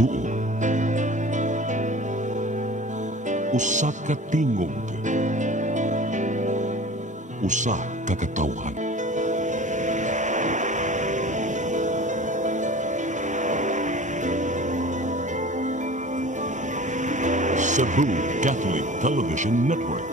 tuo. Usa ka tingog. Usa ka katawhan. Cebu Catholic Television Network.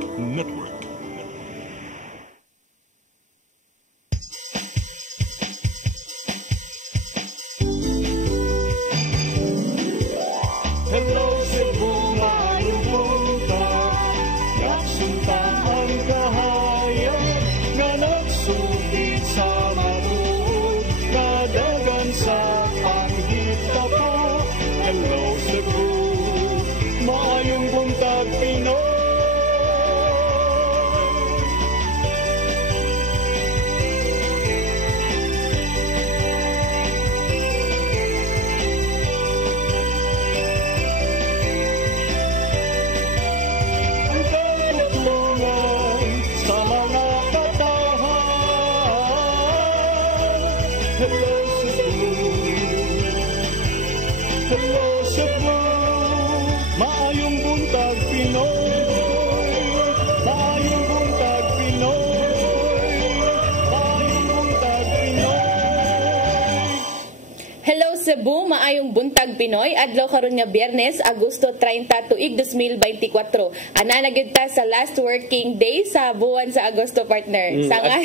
Hello Cebu, maayong buntag. Nagsunta ang kahayag nga nagsugid sa matuod, nadagan sa panghita po. Hello Cebu, maayong buntag Pinoy. Hello Cebu, hello Cebu, maayong buntag Pinoy, maayong buntag Pinoy, maayong buntag Pinoy. Hello Cebu, maayong buntag Pinoy. Adlaw karon nga Biyernes, Agosto 30 tuig 2024. Ana na gyud ta sa last working day sa buwan sa Agosto, partner. Sangan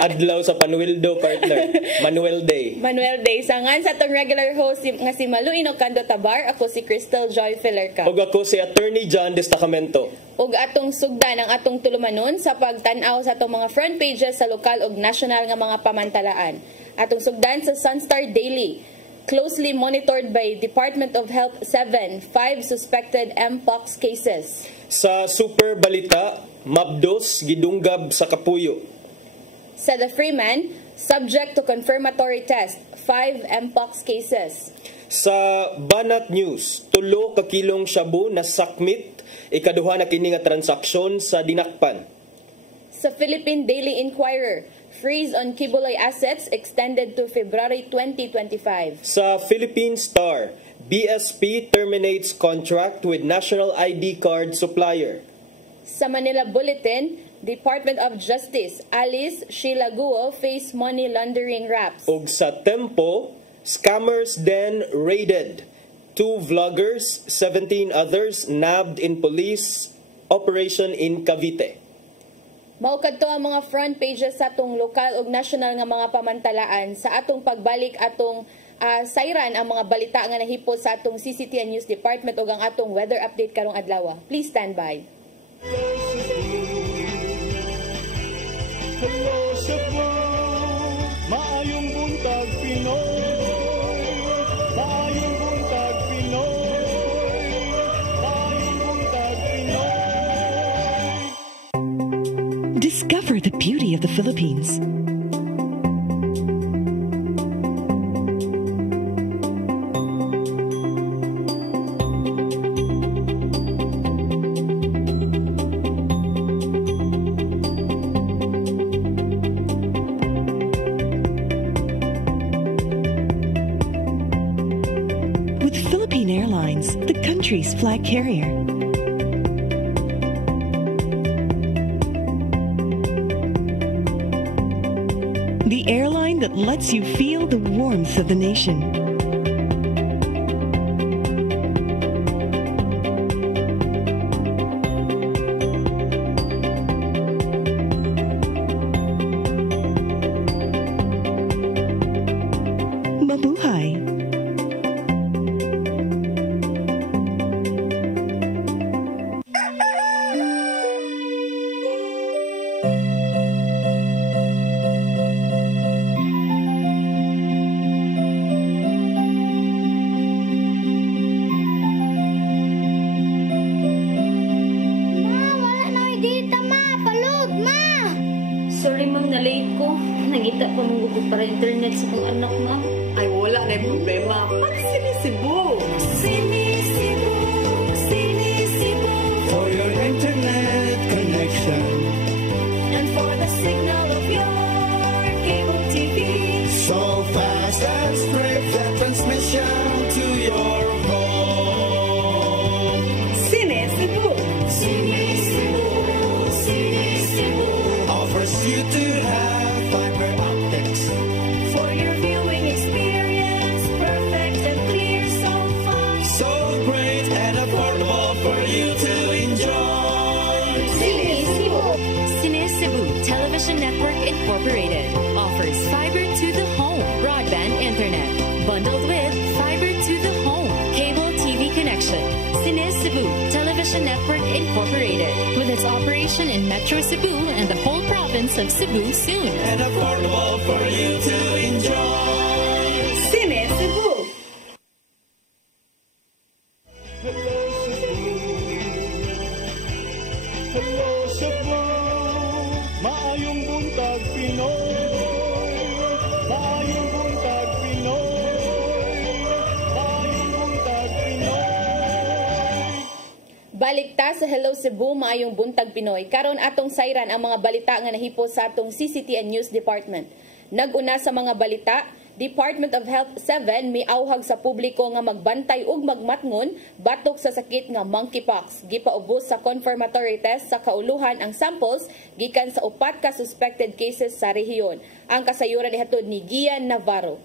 Adlaw sa Panueldo, partner. Manuel Day. Manuel Day. Sangan sa atong regular host nga si Malu Inocando Tabar, ako si Crystal Joy Filerca. Ug ako si Attorney John Destacamento. Ug atong sugdan ang atong tulumanon sa pagtan-aw sa atong mga front pages sa lokal ug national nga mga pamantalaan. Atong sugdan sa Sunstar Daily. Closely monitored by Department of Health 5 suspected Mpox cases. Sa Super Balita, Mabdos gidunggab sa Kapuyo. Sa The Freeman, subject to confirmatory test, 5 Mpox cases. Sa Banat News, 3 ka kilong shabu na sakmit, ikaduha na kini nga transaksyon sa dinakpan. Sa Philippine Daily Inquirer, freeze on Kibuloy assets extended to February 2025. Sa Philippine Star, BSP terminates contract with National ID card supplier. Sa Manila Bulletin, Department of Justice, Alice Sheila Guo face money laundering raps. Ug sa Tempo, scammers den raided. 2 vloggers, 17 others nabbed in police operation in Cavite. Mao kadto ang mga front pages sa atong lokal ug national nga mga pamantalaan sa atong pagbalik atong sayran ang mga balita nga nahipos sa atong CCTN News Department ug ang atong weather update karong adlaw. Please stand by. Hello Cebu, maayong buntag Pinoy, maayong buntag Pinoy, maayong buntag Pinoy. Discover the beauty of the Philippines. With Philippine Airlines, the country's flag carrier. The airline that lets you feel the warmth of the nation. Mabuhay! Sorry ma'am, na-late ko. Nangita pa mong gusto para internet sa kong anak ma'am. Ay, wala na yung problema. Pag-sinisibo. Sinisibo, sinisibo. For your internet connection, And for the signal of your cable TV. so fast and straight that transmission to your home. Incorporated offers fiber to the home broadband internet bundled with fiber to the home cable TV connection. Cine Cebu Television Network Incorporated, with its operation in Metro Cebu and the whole province of Cebu soon. And affordable for you to enjoy. Cine Cebu. Hello Cebu, hello Cebu, maayong buntag Pinoy, maayong buntag Pinoy, maayong buntag Pinoy. Balikta sa Hello Cebu, maayong buntag Pinoy. Karon atong sayran ang mga balita nga nahipo sa atong CCTN News Department. Naguna sa mga balita, Department of Health 7 may awhag sa publiko nga magbantay ug magmatngon batok sa sakit nga monkeypox. Gipaubos sa confirmatory test sa kauluhan ang samples gikan sa 4 ka suspected cases sa rehiyon. Ang kasayuran nihatod ni Gian Navarro.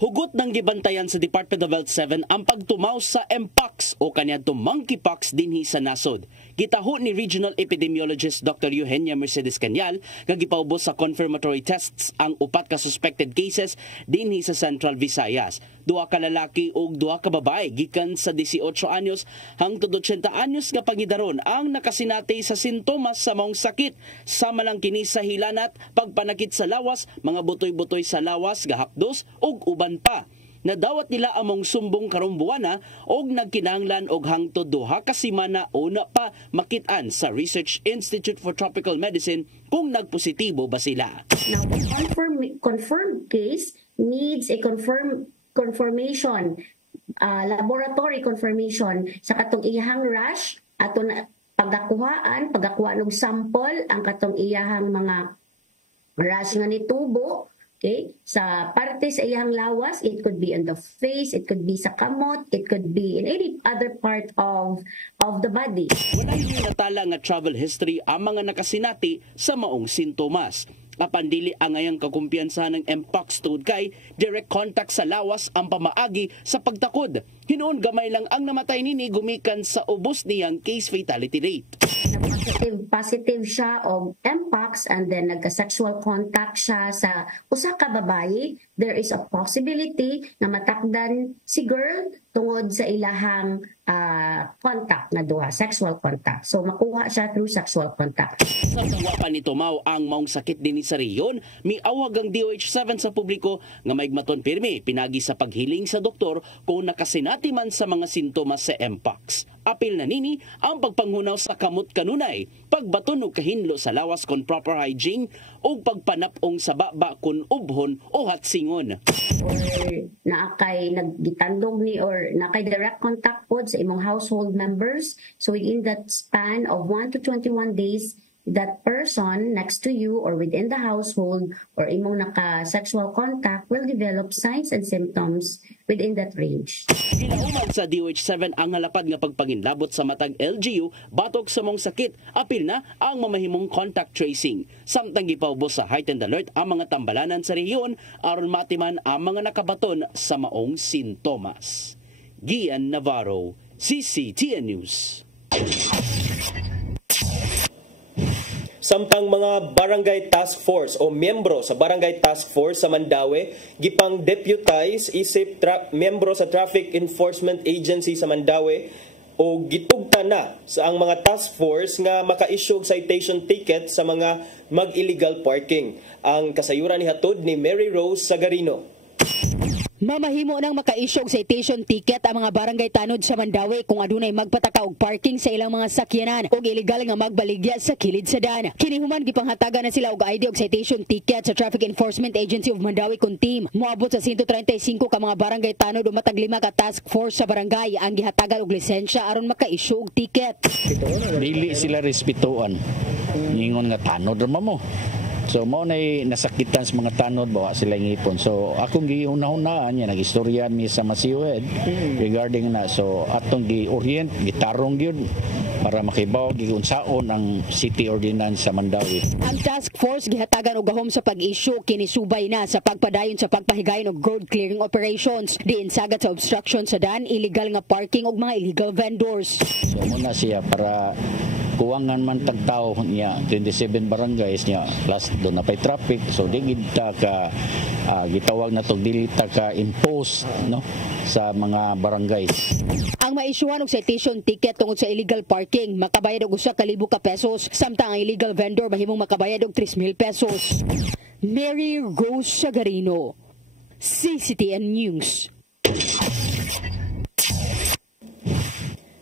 Hugot ng gibantayan sa Department of Health 7 ang pagtumaw sa Mpox o kaniadtong monkeypox dinhi sa nasod. Gitaho ni Regional Epidemiologist Dr. Eugenia Mercedes Cañal nga gipaubos sa confirmatory tests ang 4 ka suspected cases dinhi sa Central Visayas. 2 ka lalaki ug 2 ka babae gikan sa 18 anyos hangtod 80 anyos nga pangidaron ang nakasinati sa sintomas sa maong sakit. Sama lang kini sa hilanat, pagpanakit sa lawas, mga butoy-butoy sa lawas, gahapdos ug uban pa. Nadawat nila among sumbong karong buwana og nagkinahanglan og hangtod 2 ka semana una pa makit-an sa Research Institute for Tropical Medicine kung nagpositibo ba sila. Now, the confirmed case needs a confirmation, laboratory confirmation sa katong iyahang rash, ato na pagkakuha ng sample ang katong iyahang mga rash nga nitubo. Okay? Sa parte sa iyang lawas, it could be on the face, it could be sa kamot, it could be in any other part of the body. Wala yung natala nga travel history ang mga nakasinati sa maong sintomas. Apan dili angayang kakumpiyansa ng Mpox tungod kay direct contact sa lawas ang pamaagi sa pagtakod. Hinoon gamay lang ang namatay nini gumikan sa ubos niyang case fatality rate. Positive siya og Mpox and then nagka-sexual contact siya sa usa ka babaye, there is a possibility na matakdan si girl tungod sa ilahang contact na duha, sexual contact. So makuha siya through sexual contact. Sa tuwa pa ni Tumaw ang maong sakit din sa rehiyon, miawag ang DOH7 sa publiko nga maigmaton pirmi pinagi sa paghiling sa doktor kung nakasinati man sa mga sintomas sa Mpox. Apil na nini ang pagpanghunaw sa kamot kanunay, pagbaton og kahinlo sa lawas kon proper hygiene o pagpanapong sa baba kun ubhon o hatsingon. Or naakay naggitandog ni or naakay direct contact pod sa imong household members. So within that span of 1 to 21 days, that person next to you or within the household or imong naka-sexual contact will develop signs and symptoms within that range. Ginauman sa DOH7 ang halapad nga pagpanginlabot sa matag LGU batok sa mong sakit. Apil na ang mamahimong contact tracing. Samtang gipaubos sa heightened alert ang mga tambalanan sa rehiyon aron matiman ang mga nakabaton sa maong sintomas. Gian Navarro, CCTN News. Samtang mga barangay task force o miyembro sa barangay task force sa Mandaue gipang deputize isip miyembro sa Traffic Enforcement Agency sa Mandaue o gitugta na sa ang mga task force nga maka-issue citation ticket sa mga mag-illegal parking. Ang kasayuran ni hatod ni Mary Rose Sagarino. Mamahimo nang maka-issue citation ticket ang mga barangay tanod sa Mandaue kung adunay magpataka og parking sa ilang mga sakyanan o illegal nga magbaligya sa kilid sa daan. Kinihuman gipanghatagan na sila og ID og citation ticket sa Traffic Enforcement Agency of Mandaue kun team. Moabot sa 135 ka mga barangay tanod o matag 5 ka task force sa barangay ang gihatagan og lisensya aron maka-issue og ticket. Dili sila respetuan. Ningon nga tanod ra mo. So mao nay nasakitan sa mga tanod bawa sila ngipon. So akong gihunahunaan niya nagistorya mi sa Masiuhead regarding na so atong gi-orient gitarong gyud para makibaw giunsaon ang city ordinance sa Mandaue. Ang task force gihatagan og gahom sa pag-issue kini subay na sa pagpadayon sa pagpahigayon og road clearing operations diin sagad sa obstruction sa daan, illegal nga parking og mga illegal vendors. So muna siya para kuwangan man tagtao niya 27 barangays niya plus doon na pay traffic, so di kita ka gitawag na tog dili ta ka impose no sa mga barangays. Ang maisyuhan og citation ticket tungod sa illegal parking makabayad og 1,000 ka pesos, samtang ang illegal vendor mahimong makabayad og 3,000 pesos. Mary Rose Sagarino, CCTN News.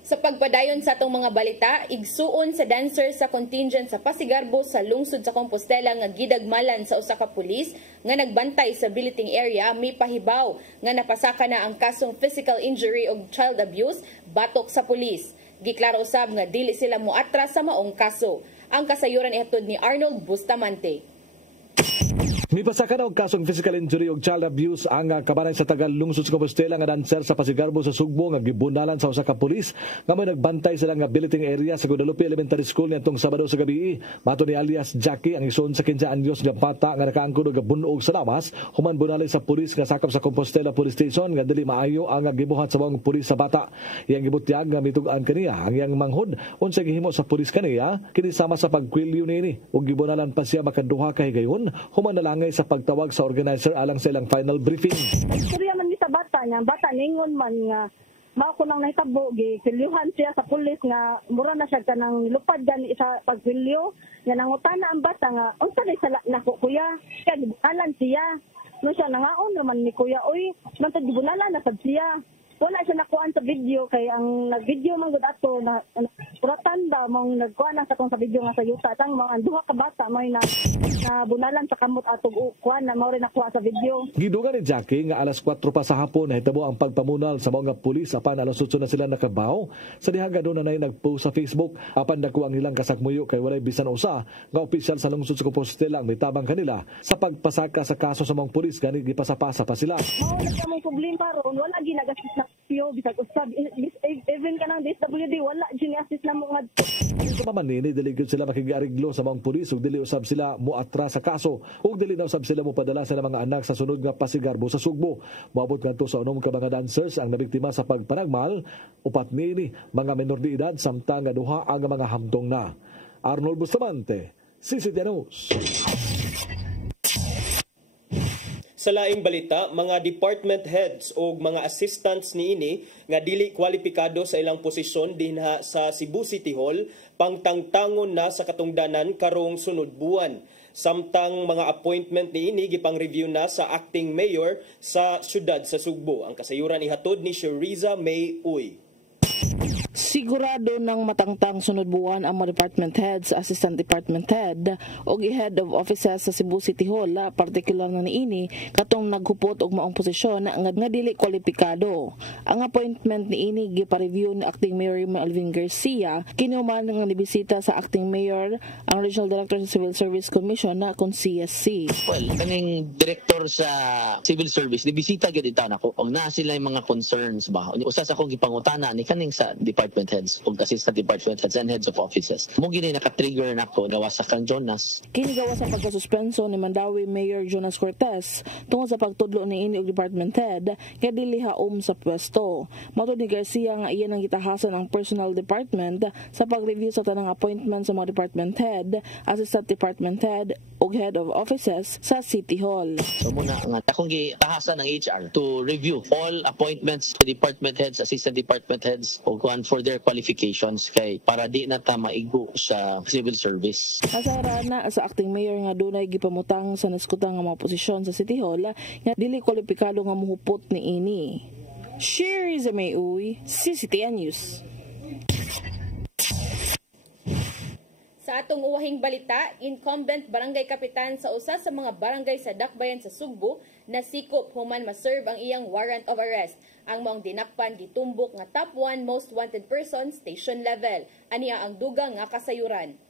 Sa pagpadayon sa atong mga balita, igsuon sa dancer sa contingent sa Pasigarbo sa lungsod sa Compostela nga gidagmalan sa usa ka pulis nga nagbantay sa billeting area, may pahibaw nga napasaka na ang kasong physical injury o child abuse batok sa pulis. Giklaro usab nga dili sila moatras sa maong kaso. Ang kasayuran ihatod ni Arnold Bustamante. Mipasaka na og kasong physical injury ug child abuse ang kabanay sa tagal lungsod sa Compostela nga dancer sa Pasigarbo sa Sugbo nga gibunalan sa usa ka pulis nga may nagbantay sila nga billeting area sa Guadalupe Elementary School niadtong Sabado sa gabi. Mato ni alias Jackie, ang ison sa 15 anyos nga bata nga nakaangkon og bunog sa lawas, human bunalay sa pulis nga sakop sa Compostela Police Station nga dili maayo ang gibuhat sa mga pulis sa bata. Iyang gibutyag nga mitug-an kaniya ang iyang manghod unsa gihimo sa pulis kaniya kini sama sa pagkwilyo niini ug gibunalan pa siya makaduha ka higayon human na langay sa pagtawag sa organizer alang sa ilang final briefing. Istorya man ni sa bata niya, bata ningon man nga mao ko nang nahitabo gikilyuhan siya sa pulis nga mura na siya kanang lupad gani sa pagkilyo nga nangutana ang bata nga unsa ni sala nako kuya kaya gibunalan siya no siya nangaon naman ni kuya oy mantad gibunalan na sad siya. Wala siya nakuan sa video kay ang nag-video man gud ato na suratan ba mong nagkuan sa tong sa video nga sa yuta tang mga duha ka bata may na bunalan sa kamot ato kuan na mao rin nakuha sa video. Gidugan ni Jackie nga alas 4 pa sa hapon nahitabo ang pagpamunal sa mga pulis apan alas 8 na sila nakabaw. Sa dihaga do na nay nagpost sa Facebook apan dako ang ilang kasakmuyo kay walay bisan usa nga opisyal sa lungsod sa Compostela ang mitabang kanila sa pagpasaka sa kaso sa mga pulis gani gipasapasa pa sila. Mao na may problema ron wala ginagastos na PO bisag usab even kanang DSWD wala gini-assist na mo ngadto. Sa mamanini dili gyud sila makigiariglo sa mga pulis ug dili usab sila moatras sa kaso ug dili na usab sila mopadala sa mga anak sa sunod nga Pasigarbo sa Sugbo. Moabot kadto sa unom ka mga dancers ang nabiktima sa pagpanagmal, upat nini mga menor de edad samtang duha ang mga hamdong na. Arnold Bustamante, CCTN News. Sa laing balita, mga department heads o mga assistants niini nga dili kwalipikado sa ilang posisyon dinha sa Cebu City Hall pangtangtangon na sa katungdanan karong sunod buwan. Samtang mga appointment niini gipang-review na sa acting mayor sa syudad sa Sugbo. Ang kasayuran ihatod ni Sheriza May Uy. Sigurado ng matangtang sunod buwan ang mga department heads, assistant department head o head of offices sa Cebu City Hall, partikular na niini katong naghupot og maong posisyon nga dili kwalipikado. Ang appointment niini gipa-review ni acting mayor Melvin Garcia kinuman nga nibisita sa acting mayor ang regional director sa Civil Service Commission na kung CSC. Well, kaning director sa Civil Service nibisita gyud ita nako og na sila yung mga concerns ba. Usa sa akong gipangutana ni kaning sa department heads o assistant department heads and heads of offices. Mo gini naka-trigger nako gawa sa kang Jonas. Kini gawa sa pagkasuspenso ni Mandawi Mayor Jonas Cortez tungod sa pagtudlo ni ini og department head kay dili haom sa pwesto. Matod ni Garcia nga iyan ang gitahasan ang personal department sa pag-review sa tanang appointment sa mga department head, assistant department head ug head of offices sa City Hall. So muna nga akong gitahasan ng HR to review all appointments sa department heads, assistant department heads ug for their qualifications kay para di na ta maigo sa civil service. Asara na sa acting mayor nga dunay gipamutang sa naskutang nga mga posisyon sa City Hall nga dili kwalipikado nga mohupot ni ini. Sheriza May Uy, CCTN News. Sa atong uwahing balita, incumbent barangay kapitan sa usa sa mga barangay sa Dakbayan sa Sugbo nasikop human ma-serve ang iyang warrant of arrest. Ang maong dinakpan gitumbok nga top 1 most wanted person station level. Aniya ang dugang nga kasayuran.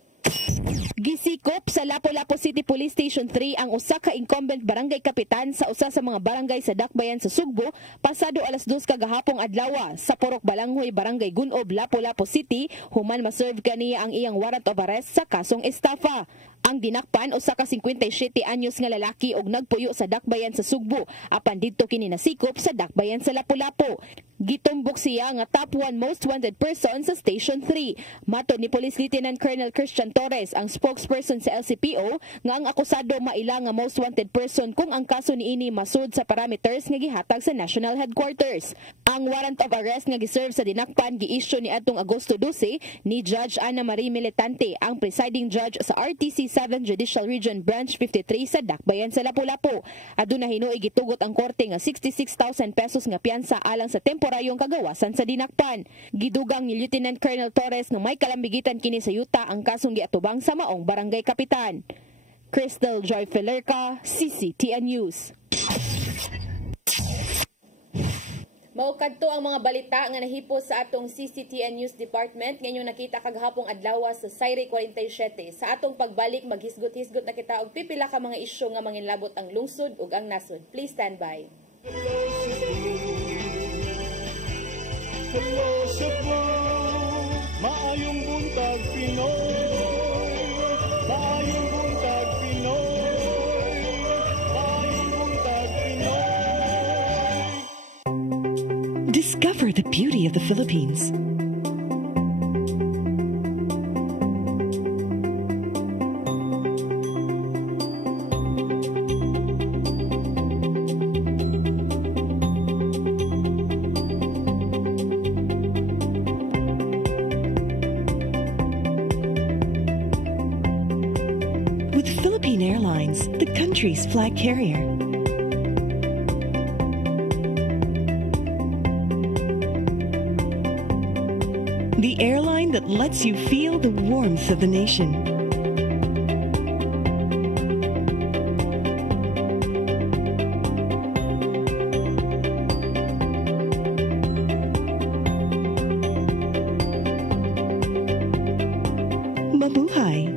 Gisikop sa Lapu-Lapu City Police Station 3 ang usa ka incumbent barangay kapitan sa usa sa mga barangay sa Dakbayan sa Sugbo pasado alas 2 kagahapong adlaw sa Purok Balanghoy, Barangay Gunob, Lapu-Lapu City human ma-serve kaniya ang iyang warrant of arrest sa kasong estafa. Ang dinakpan usa ka 57 anyos nga lalaki og nagpuyo sa Dakbayan sa Sugbo apan didto kini nasikop sa Dakbayan sa Lapu-Lapu. Gitumbok siya nga top 1 most wanted person sa Station 3. Matod ni Police Lieutenant Colonel Christian Torres, ang spokesperson sa LCPO, nga ang akusado maila nga most wanted person kung ang kaso niini masud sa parameters nga gihatag sa National Headquarters. Ang warrant of arrest nga giserve sa dinakpan gi-issue ni atong Agosto 12 ni Judge Ana Marie Militante, ang presiding judge sa RTC 7 Judicial Region Branch 53 sa Dakbayan sa Lapu-Lapu. Aduna hinuoy gitugot ang korte nga 66,000 pesos nga piyansa alang sa temporarayong kagawasan sa dinakpan. Gidugang ni Lieutenant Colonel Torres nga may kalambigitan kini sa yuta ang kasong giatubang sa maong barangay kapitan. Crystal Joy Felerca, CCTN News. Maukadto ang mga balita nga nahipos sa atong CCTN News Department ngayong nakita kaghapong adlaw sa Sayre 47. Sa atong pagbalik maghisgot-hisgot na kita og pipila ka mga isyu nga manginlabot ang lungsod ug ang nasod. Please stand by. Hello Cebu, maayong buntag Pinoy, maayong buntag Pinoy, maayong buntag Pinoy. Discover the beauty of the Philippines. With Philippine Airlines, the country's flag carrier. The airline that lets you feel the warmth of the nation. Mabuhay!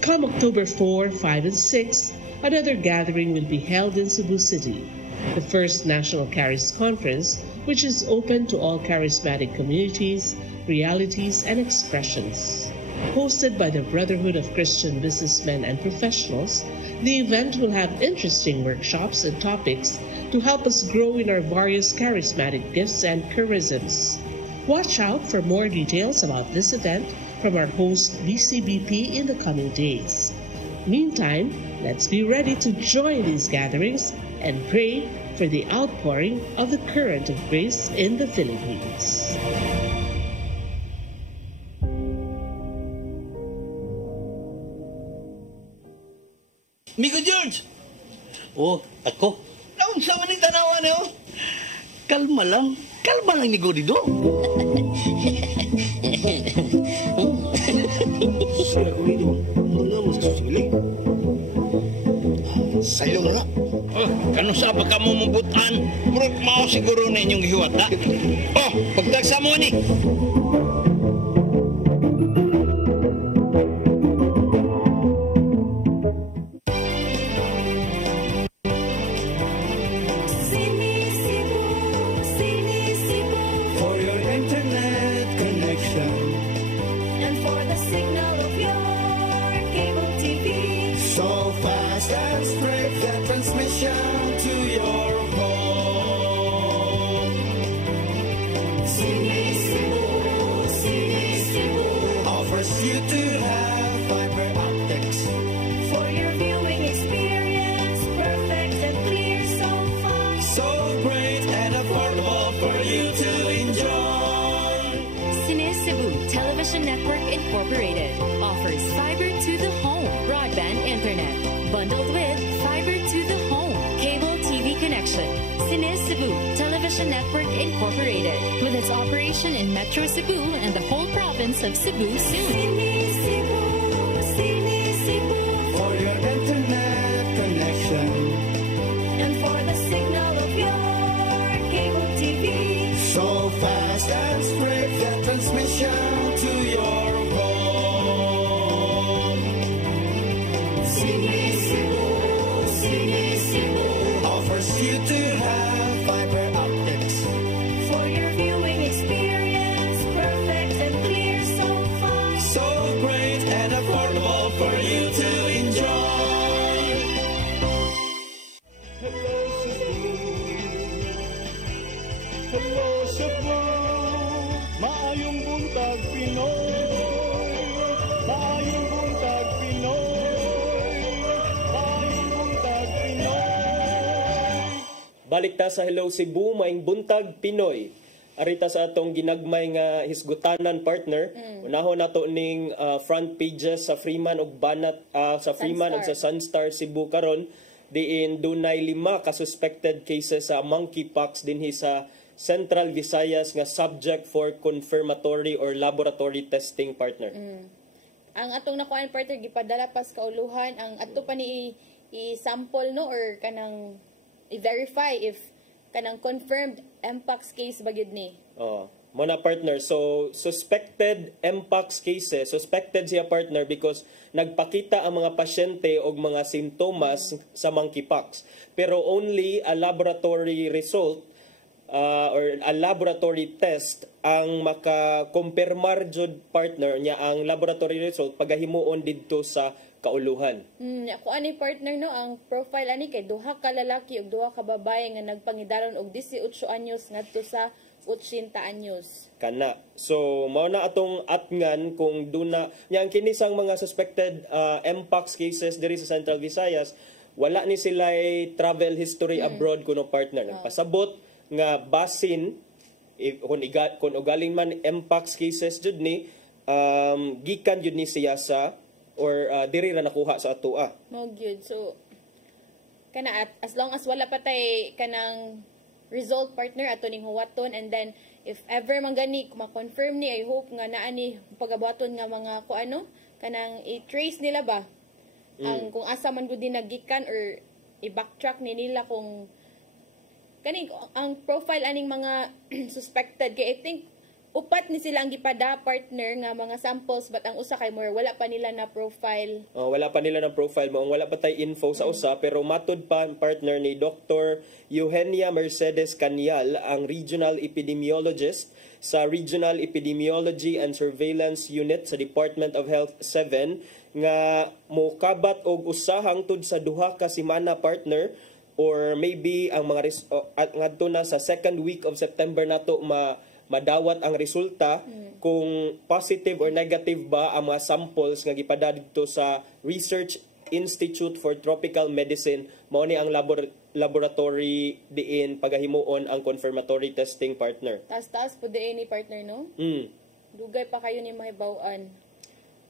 Come October 4, 5, and 6, another gathering will be held in Cebu City. The first National Charis Conference, which is open to all charismatic communities, realities, and expressions. Hosted by the Brotherhood of Christian Businessmen and Professionals, the event will have interesting workshops and topics to help us grow in our various charismatic gifts and charisms. Watch out for more details about this event from our host BCBP in the coming days. Meantime, let's be ready to join these gatherings and pray for the outpouring of the current of grace in the Philippines. Migo George! Oh, ako? Naon sa maning tanawan niyo? Kalma lang ni Godido. Sila Godido, muna mo sa susili. Sa'yo na. Oh, kano sa pagkamumubutan, murag mao siguro na inyong hiwat, ha? Oh, pagtagsa mo ni. Incorporated offers fiber to the home broadband internet bundled with fiber to the home cable TV connection. Cine Cebu Television Network Incorporated with its operation in Metro Cebu and the whole province of Cebu soon. Cine Cebu, for your internet connection and for the signal of your cable TV. So fast and spread that transmission to your you to have fiber optics for your viewing experience, perfect and clear so far. So Hello Cebu, maayong buntag Pinoy, maayong buntag Pinoy, maayong buntag Pinoy. Balik ta sa Hello Cebu, maayong buntag Pinoy. Arita sa atong ginagmay nga hisgutanan partner. Unahon nato ning front pages sa Freeman ug Banat sa Freeman ug sa Sunstar Cebu karon diin dunay 5 ka suspected cases sa monkeypox dinhi sa Central Visayas nga subject for confirmatory or laboratory testing partner. Ang atong nakuan partner gipadala pas kauluhan ang ato pa ni i-sample no or kanang i-verify if kanang confirmed Mpox case bagid ni. Muna partner, so suspected Mpox cases, suspected siya partner because nagpakita ang mga pasyente og mga simptomas sa monkeypox. Pero only a laboratory result or a laboratory test ang makakumpirmar jud partner niya ang laboratory result pagahimuon didto sa kauluhan. Ako ani partner no ang profile ani kay duha ka lalaki ug duha ka babaye nga nagpangidaron og 18 anyos ngadto sa 80 anyos. Kana. So mao na atong atngan kung duna yang kini sang mga suspected Mpox cases diri sa Central Visayas wala ni sila travel history abroad kuno partner. Nagpasabot nga basin kung ugaling man Mpox cases jud ni gikan jud ni siya sa or diri ra nakuha sa atoa. Mo gyud. So kana as long as wala pa tay kanang result partner ato ning huwaton and then if ever man gani ma-confirm ni I hope nga naa ni pagabuhaton nga mga kuano kanang i-trace nila ba ang kung asa man gud nagikan or i-backtrack ni nila kung kani ang profile aning mga suspected kay I think upat ni sila ang gipada partner nga mga samples but ang usa kay more wala pa nila na profile. Wala pa nila na profile mo, wala pa tay info sa usa pero matud pa partner ni Dr. Eugenia Mercedes Canial ang regional epidemiologist sa Regional Epidemiology and Surveillance Unit sa Department of Health 7 nga mokabat og usa hangtod sa duha ka semana partner or maybe ang mga ngadto na sa second week of September nato madawat ang resulta kung positive or negative ba ang mga samples nga gipada dito sa Research Institute for Tropical Medicine mao ni ang laboratory diin pagahimuon ang confirmatory testing partner. Taas po diin ni partner no? Dugay pa kayo ni mahibaw-an.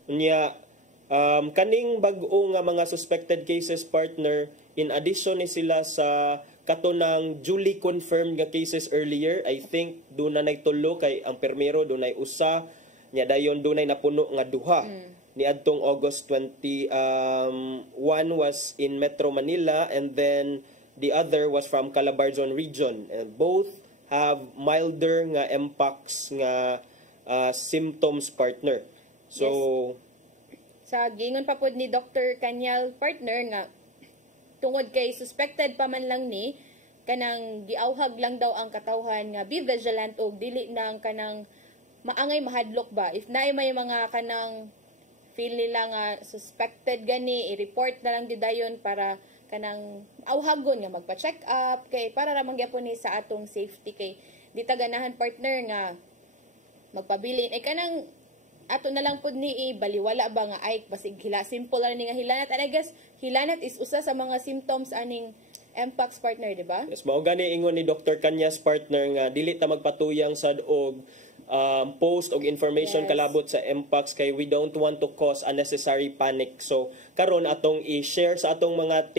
Unya kaning bag-o nga mga suspected cases partner in addition ni sila sa katunang duly confirmed nga cases earlier, I think doon na nagtulo kay ang permero doon ay usa nya dayon doon ay napuno nga duha ni adtong August 20 one was in Metro Manila and then the other was from Calabarzon region and both have milder nga Mpox nga symptoms partner. So sa gingon pa pod ni Dr. Canial partner nga tungod kay suspected pa man lang ni kanang giawhag lang daw ang katawhan nga be vigilant og dili nang kanang maangay mahadlok ba if naay may mga kanang feel nila nga suspected gani i-report na lang didayon para kanang awhagon nga magpa-check up kay para ra man gyapon ni sa atong safety kay di ta ganahan partner nga magpabilin ay kanang ato na lang pod ni baliwala ba nga ay basig simple lang ni nga hilanat and I guess hilanat is usa sa mga symptoms aning Mpox partner di ba? Yes, mao gani ingon ni Dr. Kanyas partner nga dili ta magpatuyang sad og post og information kalabot sa Mpox kay we don't want to cause unnecessary panic. So karon atong i-share sa atong mga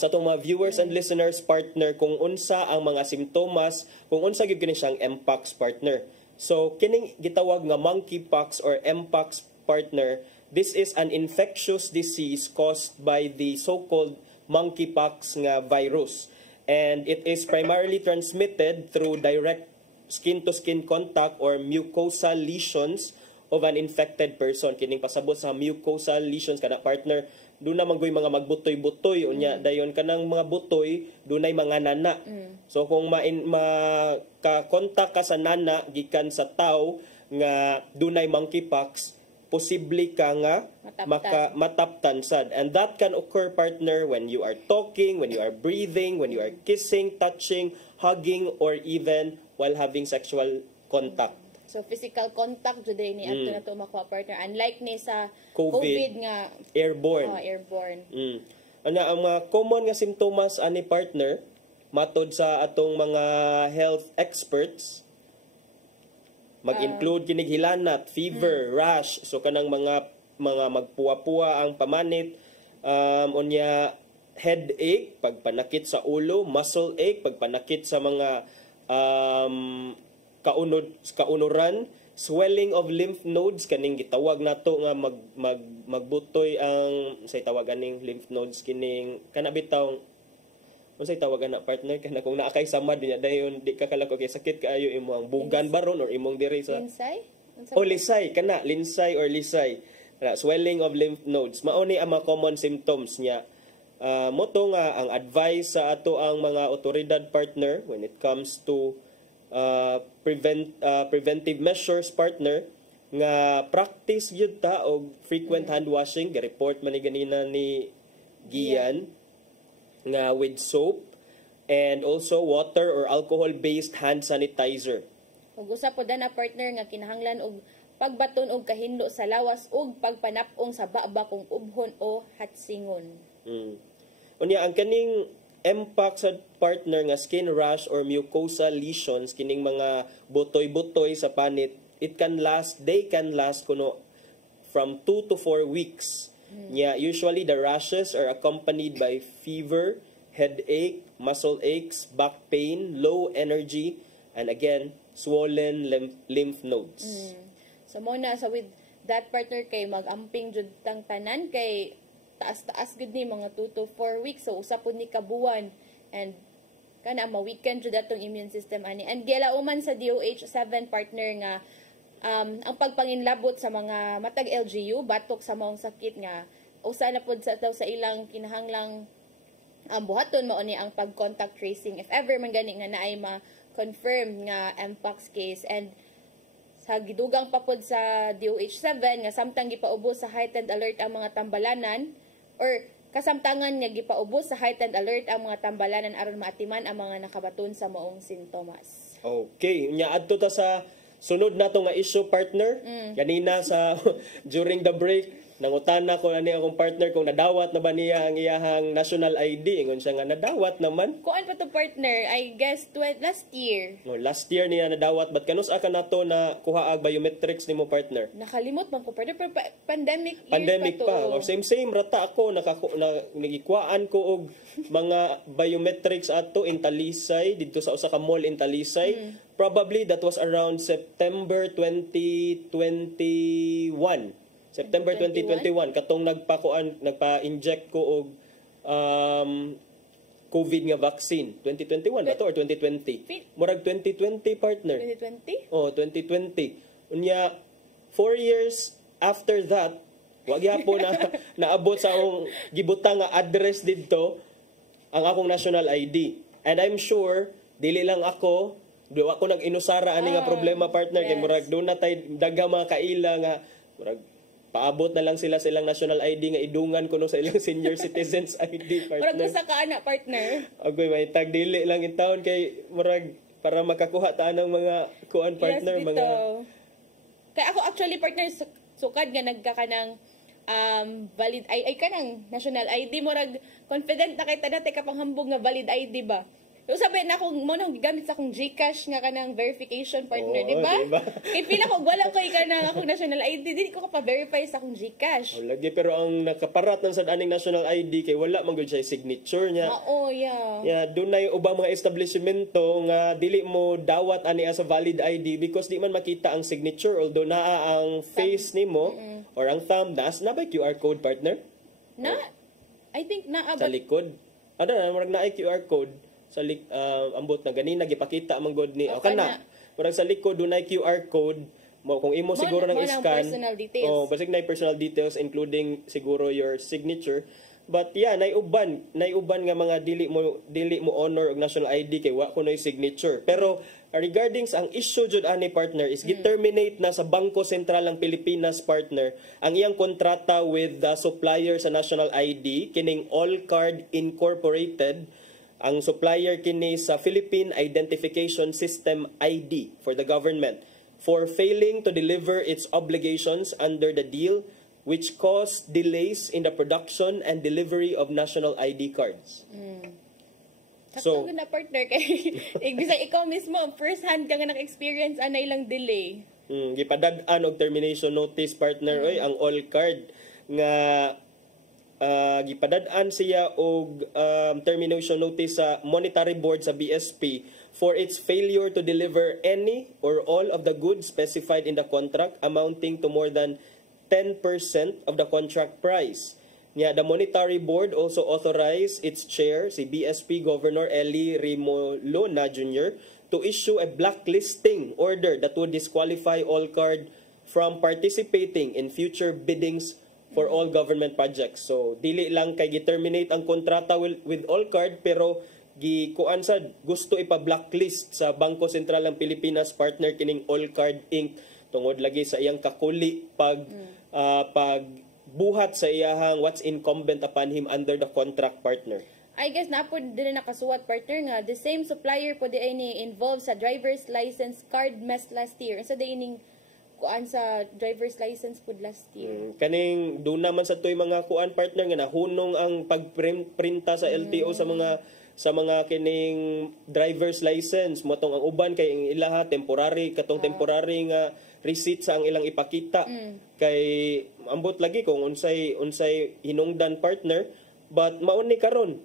sa atong mga viewers and listeners partner kung unsa ang mga simptomas, kung unsa gyud kini siyang Mpox partner. So, kining gitawag nga monkeypox or Mpox partner, this is an infectious disease caused by the so-called monkeypox nga virus. And it is primarily transmitted through direct skin-to-skin contact or mucosal lesions of an infected person. Kining pasabot sa mucosal lesions kana partner, doon na manggoy mga magbutoy-butoy unya dayon kanang mga butoy dunay mga nana. So kung maka-contact ka sa nana gikan sa tao nga dunay monkeypox, posible ka nga mataptan sad. And that can occur, partner, when you are talking, when you are breathing, when you are kissing, touching, hugging, or even while having sexual contact. So physical contact jud ni ato na to makuha, partner. Unlike ni sa COVID nga airborne. Airborne. Ang mga common nga simptomas ani, partner, matod sa atong mga health experts, mag-include kinig hilanat, fever, rash, so kanang mga magpuwa-puwa ang pamanit, unya headache, pagpanakit sa ulo, muscle ache, pagpanakit sa mga kaunuran, swelling of lymph nodes, kaning gitawag nato nga magbutoy ang say tawagan ning lymph nodes kining kanabitaw unsay tawagan na, partner, kana kung naa kay samad niya dayon di ka kalako kay sakit kaayo imo ang bugan baron or imong diri sa linsay lisay kana linsay or lisay kana swelling of lymph nodes mao ni ang mga common symptoms niya. Mo to nga ang advice sa ato ang mga otoridad, partner, when it comes to preventive measures, partner, nga practice yun ta og frequent hand washing, report man ni ganina ni Gian, nga with soap, and also water or alcohol-based hand sanitizer. Ug usa po na, partner, nga kinahanglan og pagbaton og kahindo sa lawas ug pagpanap-ong sa babakong ubhon o hatsingon. Unya ang kaning mpox sa, partner, nga skin rash or mucosal lesions, kining mga butoy-butoy sa panit, they can last kuno from 2 to 4 weeks. Yeah, usually the rashes are accompanied by fever, headache, muscle aches, back pain, low energy, and again, swollen lymph nodes. So mo na with that, partner, kay mag-amping jud tang tanan kay taas-taas gud ni mga 2 to 4 weeks, so usa pud ni kabuwan, and kana ma-weaken jud atong immune system ani. And gilauman sa DOH-7, partner, nga ang pagpanginlabot sa mga matag LGU batok sa maong sakit nga usa na pud sa daw sa ilang kinahanglang buhaton mao ni ang pag-contact tracing if ever man gani nga naay ma-confirm nga mpox case. And sa gidugang pa pud sa DOH-7 nga samtang gipaubos sa heightened alert ang mga tambalanan or kasamtangan nga gipaubos sa heightened alert ang mga tambalanan aron maatiman ang mga nakabaton sa maong sintomas. Okay, nya adto ta sa sunod na to nga issue, partner. Kanina sa during the break, nangutana ko ani akong partner kung nadawat na ba niya ang iyahang national ID. Ingon siya nga nadawat naman. Kuan pa to, partner? I guess last year. No, last year niya nadawat, but kanus aka nato na kuha ag biometrics nimo, partner? Nakalimot man ko, partner, pero pandemic pa year to. Or same rata ako nagikuan ko og mga biometrics ato in Talisay dito sa usa ka mall in Talisay. Probably that was around September 2021. September 2021 katong nagpa-inject ko og COVID nga vaccine. 2021 ba to or 2020? Murag 2020, partner. 2020? Oh, 2020. Unya 4 years after that, wag yapo na naabot sa akong gibutang nga address didto ang akong national ID. And I'm sure dili lang ako nag-inusara ani nga problema, partner, kay murag do na tay daga mga kaila nga murag paabot na lang silang national ID nga idungan kuno sa ilang senior citizens ID, partner. Murag usa ka ana, partner. Agoy may tag dili lang in town kay murag para makakuha ta ng mga kuan, partner, yes, mga kay ako actually, partner, sukad nga nagkakanang valid ay kanang national ID, murag confident na kay dati kapang hambog nga valid ID ba. So sabi na akong mo nang gigamit sa akong GCash nga kanang verification, partner, di ba? Kay pila ko wala kay kanang akong national ID, dili ko pa-verify sa akong GCash. Lagi, pero ang nakaparat ng sa aning national ID kay wala man gyud siya signature niya. Oo, yeah. Yeah, dunay ubang mga establishmento nga dili mo dawat ani as a valid ID because di man makita ang signature, although naa ang face nimo or ang thumb, na ba QR code, partner? I think sa likod. Ano na, marag na QR code sa ambot na ganina gipakita man god ni kana murag sa likod dunay QR code mo kung imo siguro nang scan personal details. Basig na personal details including siguro your signature But yeah, naiuban nga mga dili mo honor og national ID kay wa ko na signature. Pero regarding sa ang issue jud ani partner is giterminate na sa Bangko Sentral ng Pilipinas partner ang iyang kontrata with the supplier sa national ID kining Allcard Incorporated. Ang supplier kini sa Philippine Identification System ID for the government for failing to deliver its obligations under the deal, which caused delays in the production and delivery of national ID cards. So, na partner kay bisa ikaw mismo first hand ka nga naka-experience anay lang delay. Gipadad-an og termination notice partner oy ang Allcard nga gipadad-an siya og termination notice sa monetary board sa BSP for its failure to deliver any or all of the goods specified in the contract amounting to more than 10% of the contract price. The monetary board also authorized its chair, si BSP Governor Eli Rimolona Jr., to issue a blacklisting order that would disqualify Allcard from participating in future biddings for all government projects. So, dili lang kay gi-terminate ang kontrata with Allcard, pero gikuan sa gusto ipa-blacklist sa Bangko Sentral ng Pilipinas partner kining Allcard Inc. tungod lagi sa iyang kakuli pagbuhat sa iyahang what's incumbent upon him under the contract partner. I guess na po din nakasuwat partner nga the same supplier po di ay ni involved sa driver's license card mess last year. Sa day ining kuan sa driver's license po last year. Kaning doon naman sa toy mga kuan partner nga nahunong ang pagprinta sa LTO sa mga kining driver's license mo tong ang uban kay ang ilaha temporary temporary nga receipt sa ang ilang ipakita kay ambot lagi kung unsay hinungdan partner, but maun ni karon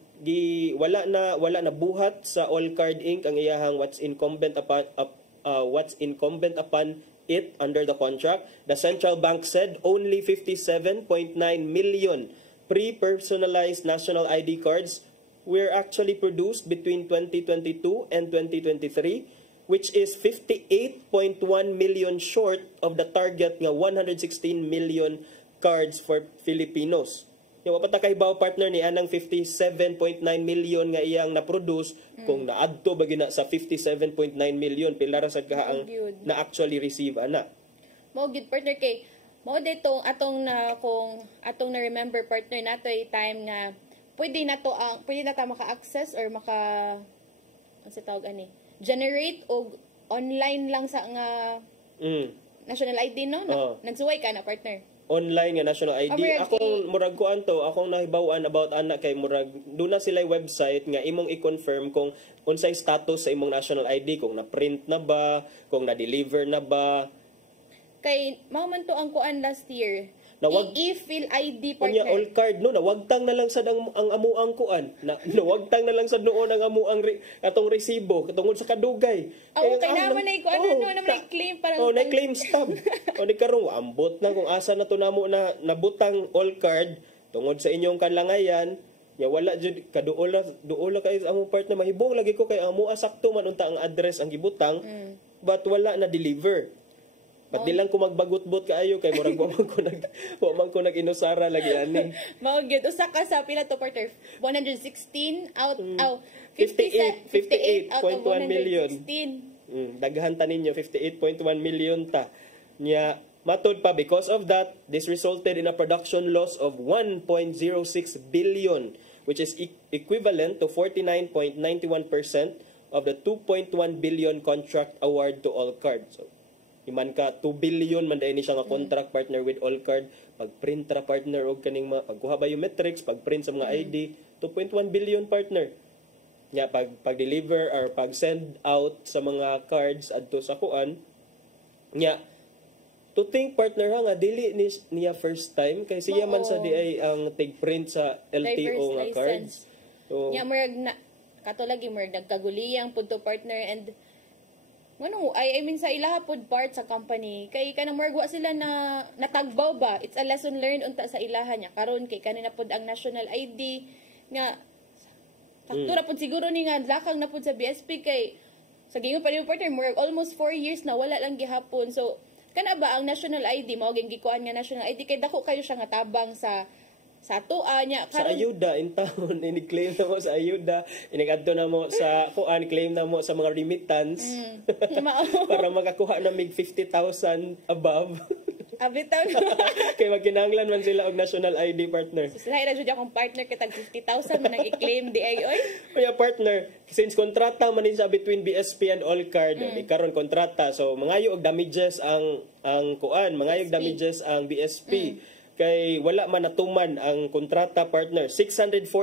wala na buhat sa Allcard Inc. ang iyahang what's incumbent upon it under the contract. The central bank said only 57.9 million pre-personalized national ID cards were actually produced between 2022 and 2023, which is 58.1 million short of the target nga 116 million cards for Filipinos. Yung wapatakahibaw partner ni anang 57.9 million nga iyang na-produce kung naadto ba gina sa 57.9 million pila ra sad ka ang na actually receive ana. Mao gid partner kay mao dito atong na remember partner nato ay time nga pwede na ta maka-access or ano sa tawag ani generate og online lang sa nga national ID no? Nagsuway ka na partner. Online nga national ID. Akong murag ko anto, akong nahibaw-an about ana kay murag do na sila website nga imong i-confirm kung unsay status sa imong national ID, kung na-print na ba, kung na-deliver na ba. Kay mao man to ang kuan last year. I-fill ID partner. Kunya Allcard no nawagtang na lang sad ang amuang kuan. Nawagtang na lang sad noon ang amuang atong resibo tungod sa kadugay. Kay naman ay kuan no naman claim parang na claim stub. Ni karon ambot na kung asa na to namo na nabutang Allcard tungod sa inyong kalangayan. Ya wala jud kaduol kay among partner mahibong lagi ko kay amo sakto man unta ang address ang gibutang but wala na deliver. Pati lang ko magbagot-bot kaayo kay murag wa man ko nag-inusara lagi ani. Mao gyud usa ka sa pila to partner 116 out 58.1 million. Daghan ta ninyo 58.1 million ta. Nya matod pa because of that this resulted in a production loss of 1.06 billion which is equivalent to 49.91% of the 2.1 billion contract award to Allcard. So iman ka 2 billion man dahil ni siya nga contract partner with Allcard, pag-print ra partner og kaning pagkuha biometrics, pag-print sa mga ID, 2.1 billion partner. Nya pag-deliver or pag-send out sa mga cards adto sa kuan. Nya to think partner nga dili niya first time kay siya man sa di ay ang tig-print sa LTO nga cards. So nya murag katulagi murag nagkaguliyang pud to partner and I mean sa ilaha pod part sa company kay kanang murag wa sila na natagbaw ba, it's a lesson learned unta sa ilaha niya karon kay kanina pod ang national ID nga faktura pod siguro ni nga lakang na pod sa BSP kay sa gingon pa ni partner murag almost 4 years na wala lang gihapon. So kana ba ang national ID mao gyud gikuan nga national ID kay dako kayo siya nga tabang sa Sa atoa niya Sa ayuda in town, ini-claim na mo sa ayuda, inigadto na mo sa kuan, claim na mo sa mga remittance para makakuha na mig 50,000 above. Abitaw Kaya magkinahanglan man sila og national ID partner. Sila ira jud akong partner kitag 50,000 man ang i-claim di ay oy. Kaya partner, since kontrata man ni sa between BSP and Allcard, karon kontrata, so mangayo og damages ang kuan, mangayo og damages ang BSP. Kay wala man natuman ang kontrata partner. 640.9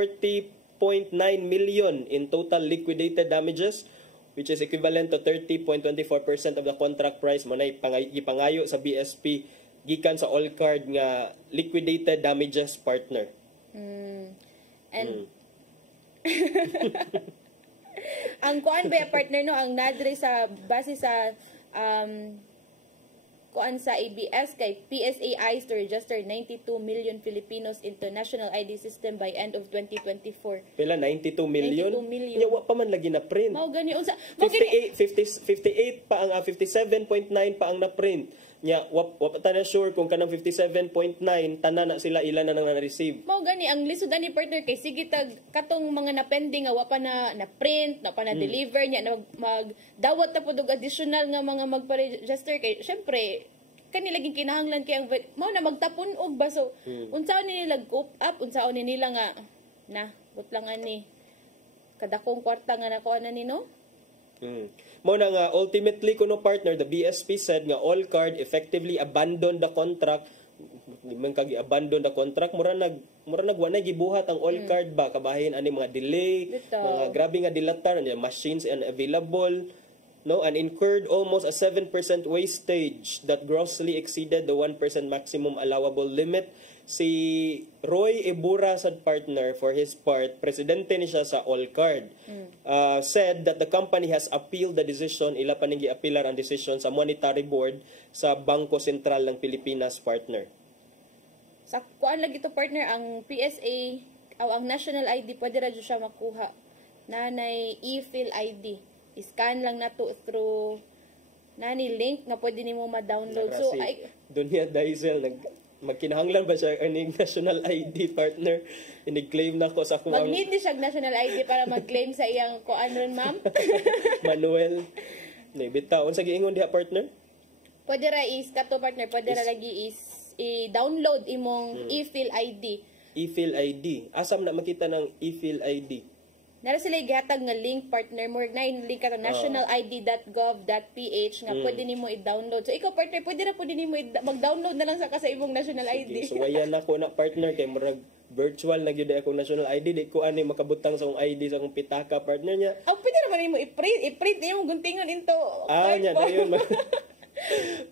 million in total liquidated damages, which is equivalent to 30.24% of the contract price mo na ipangayo sa BSP gikan sa Allcard nga liquidated damages partner. And ang kuan ba partner no ang nadre sa base sa kuan sa ABS kay PSA eyes to register 92 million Filipinos into national ID system by end of 2024. Pila 92 million? 92 million. Nya wa pa man lagi na print. Mao gani unsa 58 pa ang 57.9 pa ang na print. Nya wa pa ta na sure kung kanang 57.9 tanan na sila ilan na nang na-receive. Mao gani ang lisod ani partner kay sige tag katong mga na-pending nga wa pa na print, na pa na deliver nya na magdawat ta pud og additional nga mga magpa-register kay syempre kani laging kinahanglan kay ang mao na magtapon og baso. Unsaon ni nila cope up, unsaon ni nila nga na butlangan ni kadakong kwarta nga nakuha na nino. Mo na nga ultimately kuno partner, the BSP said nga Allcard effectively abandoned the contract. Di man kag abandon the contract, mura nag wa na gibuhat ang Allcard ba kabahin ani mga delay, mga grabe nga dilatar, machines unavailable, no, and incurred almost a 7% wastage that grossly exceeded the 1% maximum allowable limit. Si Roy Ebura sa partner, for his part, presidente ni siya sa Allcard, said that the company has appealed the decision, ila pa ning gi-appealar ang decision sa monetary board sa Bangko Sentral ng Pilipinas partner. Sa kuan lagi to partner ang PSA o ang national ID pwede ra jud siya makuha. Nanay e-fill ID. I-scan lang nato through nani link nga pwede nimo ma-download. So ay Dunya Diesel magkinahanglan ba siya aning national ID partner? Ini-claim na ko sa akong mag-need ni siya national ID para mag-claim sa iyang kuan ron ma'am. Manuel. Ni bitaw unsa giingon diha partner? Pwede ra kato partner, pwede ra lagi i-download imong e-fill ID. E-fill ID. Asam na makita ng e-fill ID? Nara sila igatag nga link partner mo na link ka to nationalid.gov.ph nga pwede nimo i-download. So ikaw partner pwede ra pud nimo mag-download na lang sa imong national ID. So waya na ko na partner kay murag virtual na gyud akong national ID di ko ani makabutang sa akong ID sa akong pitaka partner niya. Pwede ra man nimo i-print nimo guntingon into. Nya dayon.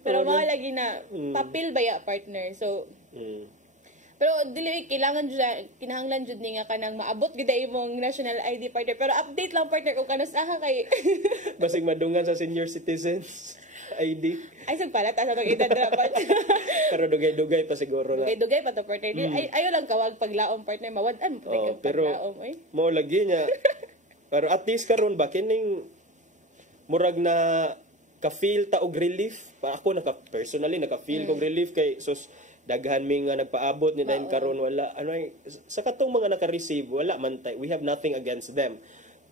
Pero mga lagi na papel ba ya partner. So pero dili kinahanglan jud ni nga kanang maabot gid imong national ID partner. Pero update lang partner kung kanos aha kay basig madungan sa senior citizens ID. Ay sagpalat asa tong edad dapat. Pero dugay-dugay pa siguro nga. Dugay pa to partner. Ayo lang kawag paglaom partner mawad-an pero paglaom mo lagi niya. Pero at least karon ba kining murag na ka-feel ta og relief. Ako personally naka-feel kog relief kay sus daghan mi nga nagpaabot ni dayon karon wala sa katong mga naka-receive wala man tay, we have nothing against them.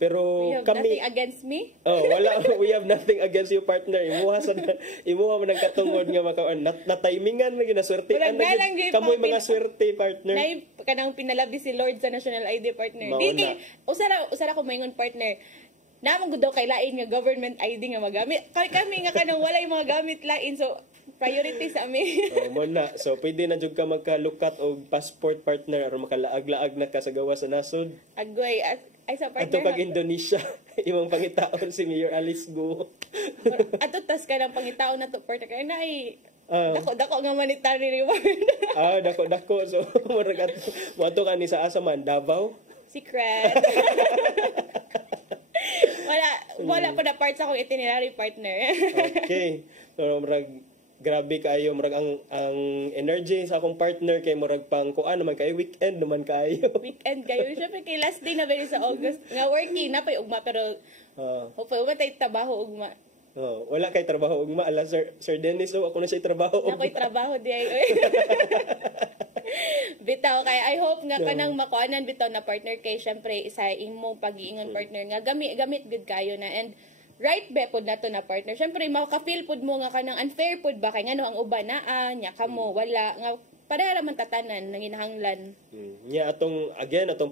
Pero we have kami nothing against me? Wala we have nothing against you partner. Imuha man ang katungod nga makaon na timingan lagi na swerte kamoy mga swerte partner. Nay kanang pinalabi si Lord sa national ID partner. Dili usara ko maingon partner. Namang gud daw kay lain nga government ID nga magamit. Kami nga kanang walay mga gamit lain so priority sa amin. Mo na. So pwede na jud ka magkalukat og passport partner aron makalaag-laag na ka sa gawas sa nasod. Agoy ay sa partner. Ato pag Indonesia imong pangitaon si Mayor Alice Go. Ato tas ka ng pangitaon na to partner kay na ay dako nga monetary reward. Dako. So murag ato ka ni sa asa man Davao. Secret. Wala pa na part sa akong itinerary partner. Okay. So murag grabe kayo murag ang energy sa akong partner kay murag pang kuan naman kay weekend naman kayo. Weekend kayo. Syempre kay last day na ba sa August nga working na pay ugma pero hopefully matay trabaho ugma. Wala kay trabaho ugma ala Sir Dennis ako na siya trabaho. Nakoy trabaho di ay. Bitaw kay I hope nga kanang makuanan bitaw na partner kay syempre isa imong pag-iingon partner nga gamit gud kayo na and right be pod nato na partner. Syempre maka-feel pod mo nga kanang unfair pod ba kay ngano ang uban naa nya kamo wala nga pareha man tatanan nanginahanglan. Atong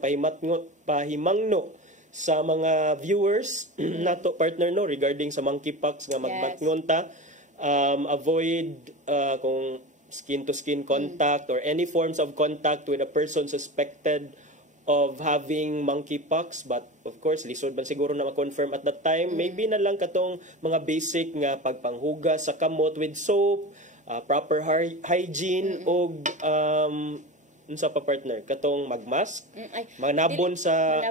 pahimangno sa mga viewers nato partner no regarding sa monkeypox nga magbatngon ta avoid kung skin-to-skin contact or any forms of contact with a person suspected of having monkeypox. But of course, lisod man siguro na ma-confirm at that time. Maybe na lang katong mga basic nga pagpanghugas sa kamot with soap, proper hygiene, o unsa pa partner katong magmask manabon sa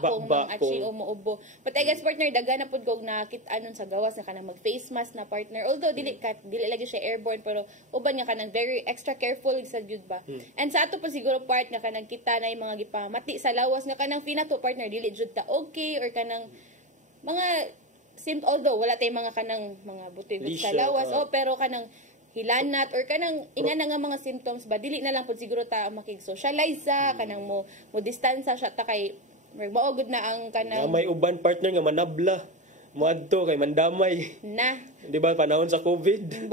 bakba kung umuubo. But I guess partner daga na pud kog nakit-anon sa gawas na kanang mag face mask na partner, although dili lagi siya airborne pero uban nga kanang very extra careful sa jud ba. And sa ato pa siguro part nga kanang kita na yung mga gipamati sa lawas nga kanang finato partner dili jud ta okay or kanang mga although wala tay mga kanang mga butig sa lawas pero kanang hilanat or kanang ina na nga mga symptoms ba dili na lang pud siguro ta makig-socialize kanang mo distansya siya ta kay maugod na ang kanang may uban partner nga manabla moadto kay mandamay na di ba panahon sa COVID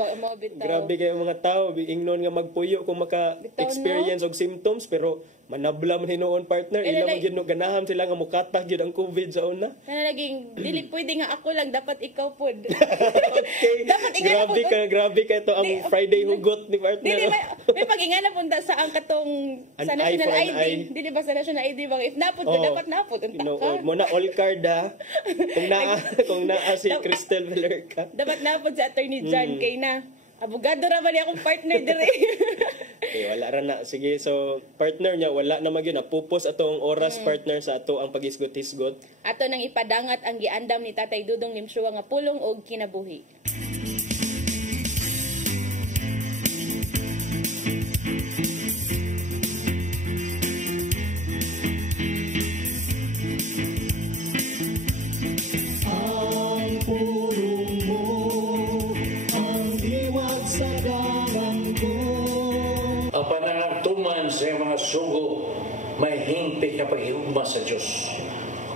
grabe kay mga tao ingnon nga magpuyo kung maka-experience og symptoms pero manabla man hinuon partner ila man gyud ganahan sila nga mukatag gyud ang COVID sa una naging dili pwede nga ako lang dapat ikaw pod okay dapat grabe ka ito ang Friday hugot ni partner dili may pag-ingana punta sa ang katong sa national ID dili ba sa national ID bang if napod ka dapat napod unta ka mo na all card kung naa si Cristel Villarca dapat napod si Attorney John kay na abogado ra ba niya akong partner dire. Wala ra na. Sige, so partner niya, wala na magyud napupos atong oras partner sa ato ang pag-isgot-isgot. Ato nang ipadangat ang giandam ni Tatay Dudong Limshua nga pulong og kinabuhi. Sa mga sugo may hingpit na paghihugma sa Diyos.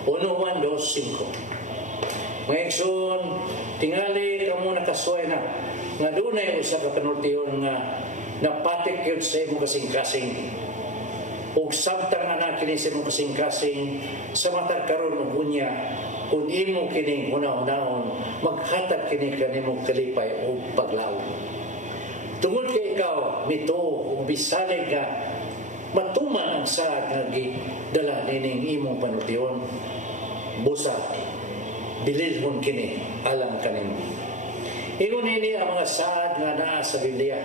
1 Juan 2:5 mga igsoon tingali ka mo nakasway na nga dunay usa ka panultiyon nga napatik yun sa imong kasing-kasing ug sabtang anak kini sa imong kasing-kasing sa matag karon ug unya kung imo kining una-unaon maghatag kini kanimong kalipay ug paglaom. Tungod kay ikaw mito ug bisalig nga matuman ang saad nga gidala nining imong panultiyon busa bililhon kini alang kanimo. Ingon ini ang mga saad nga naa sa Biblia,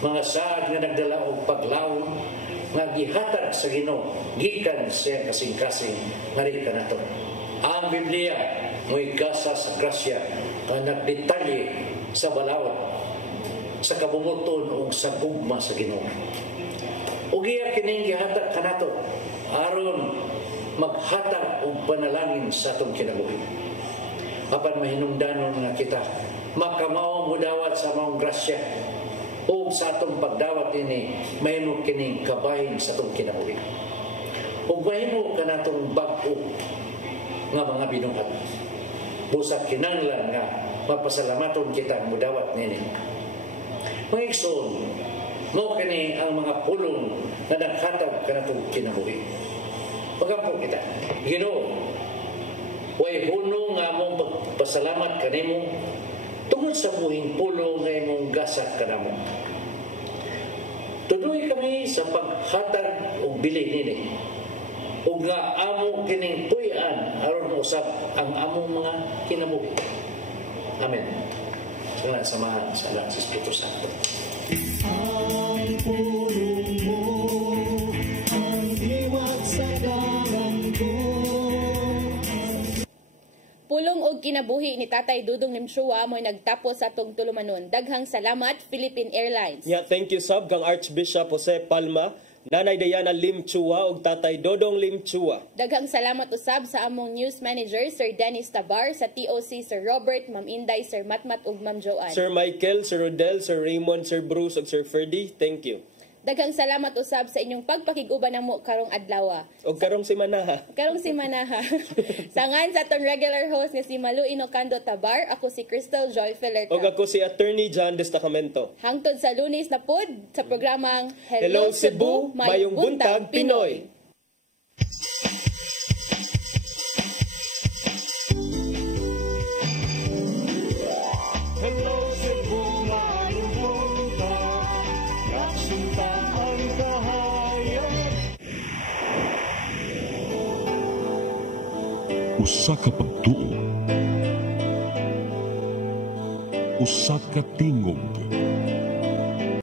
mga saad nga nagdala og paglaom nga gihatag sa Ginoo gikan sa kasing-kasing ngari kanato. Ang Biblia mo'y gasa sa grasya nga nagdetalye sa balawon sa kabumuton o sa gugma sa Ginoo. Ug iya kining gihatag kanato aron maghatag og panalangin sa atong kinabuhi. Apan mahinungdanon nga kita makamao mudawat sa maong grasya ug sa atong pagdawat ini mahimo kining kabahin sa atong kinabuhi. Ug mahimo kanatong bag-o nga mga binuhat. Busa kinahanglan nga mapasalamaton kita mudawat nini. Mga igsoon, mo kini ang mga pulong na naghatag kanatong kinabuhi. Pagampo kita, Ginoo, way hunong nga mong pasalamat kanimo tungod sa buhing pulong nga imong gasak kanamo. Tuloy kami sa paghatag o bili nini. Ug nga amo kining puy-an aron usab ang among mga kinabuhi. Amen. Salamat samahan sa alam sa Espiritu Santo. Ang pulong mo, ang diwat sa dalan ko. Pulong og kinabuhi ni Tatay Dudong Limshua mo'y nagtapos sa atong tulumanon. Daghang salamat Philippine Airlines. Yeah, thank you sab kang Archbishop Jose Palma. Nanay Diana Lim Chua ug Tatay Dodong Lim Chua. Daghang salamat usab sa among news manager Sir Dennis Tabar, sa TOC Sir Robert, Ma'am Inday, Sir Matmat ug Ma'am Joanne. Sir Michael, Sir Rodel, Sir Raymond, Sir Bruce ug Sir Ferdy, thank you. Daghang salamat usab sa inyong pagpakig-uban namo karong adlaw. Og karong simana. Karong simana. Sangan sa atong regular host nga si Malu Inocando Tabar, ako si Crystal Joy Fillerta. Og ako si Attorney John Destacamento. Hangtod sa Lunes na pod sa programang Hello Cebu, Mayong Buntag Pinoy. Hello Cebu, mayong buntag, kasunta ang kahayag. Usa ka pagtuo, usa ka tingog,